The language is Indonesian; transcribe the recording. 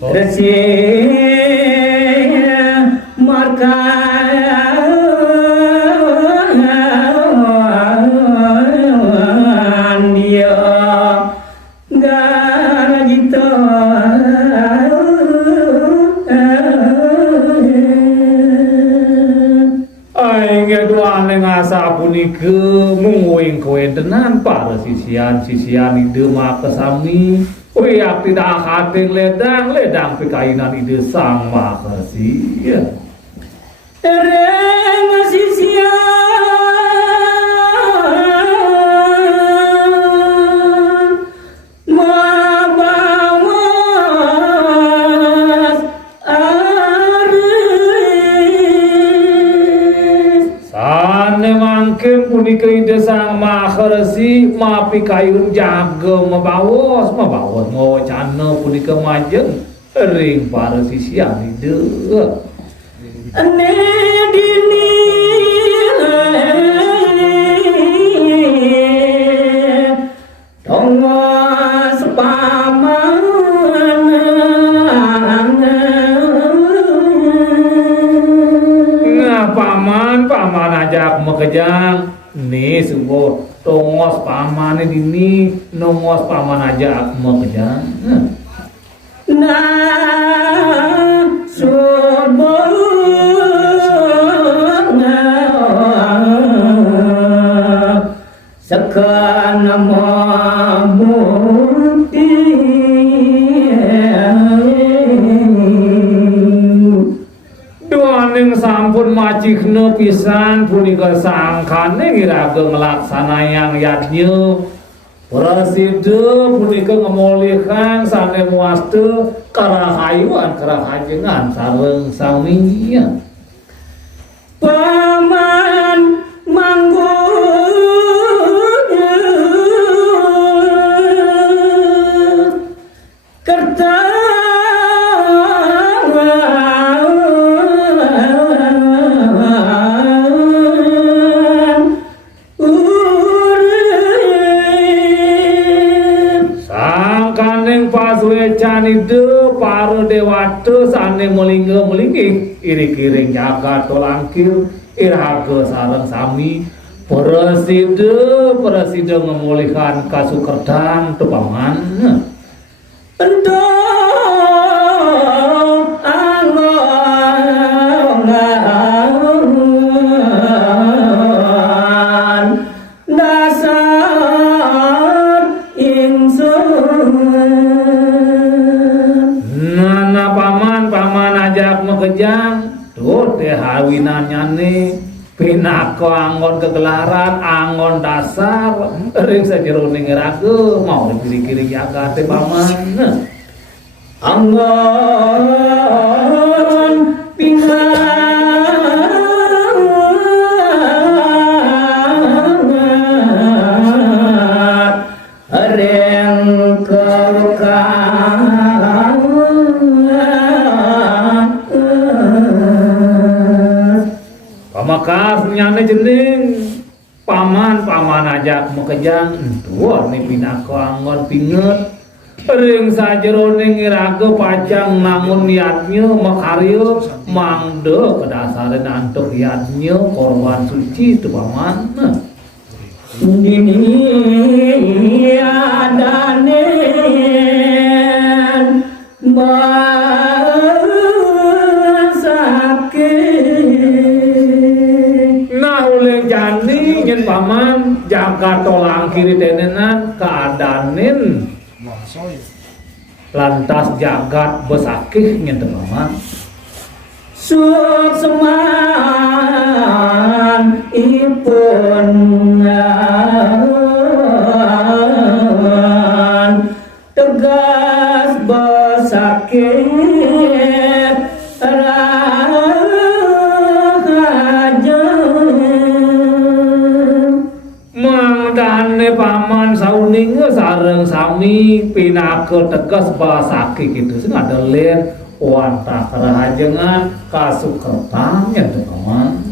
resi marka dia gara gitu aing dua ngasa punika munguing kowe tenan para sisian ide maka sami uyak tidak kating ledang pikainan ide sang makasih reng sisian mabawas aris sane mangkin punika ide sang makarsi mapi kayun jaga mabawas mau cana punika majeng ring para sisian ide ane dini tongos paman paman ajak mekejang nih sungguh tongos paman ini nongos paman ajak mekejang nah subuh sekan mamuti duaning sampun macikna pisan punika sangkane ngiraga ngelaksanayang yadnya Prasida punika ngemolihkan sane muaste karahayuan karahajengan sareng sami paman manggung canide para dewata sane melingga-melingih iri-kiring jagat tolangkil iraga sareng sami Prasida ngemulihkan kasukerdan tepaman ento angon dasar ingsun kejang tuh teh hawinannya nih pinako angon kegelaran angon dasar ring sajeroning raga mau kiri-kiri jaga teh paman angon pingat reng maka nyane jening paman ajak mekejang tuh nih pinako angon pinget ring sajeroning iraga pajang namun niatnya makarya mangde kedasaran antuk niatnya korban suci tu paman ini adane nyen paman jaga tolang kiri tenenan keadanin lantas jagat besakih nyen paman suk seman ipun tegas besakih paman sauning sareng sami pinake tegas basaki gitu sing ada len wantah kerahajengan kasukertan nya paman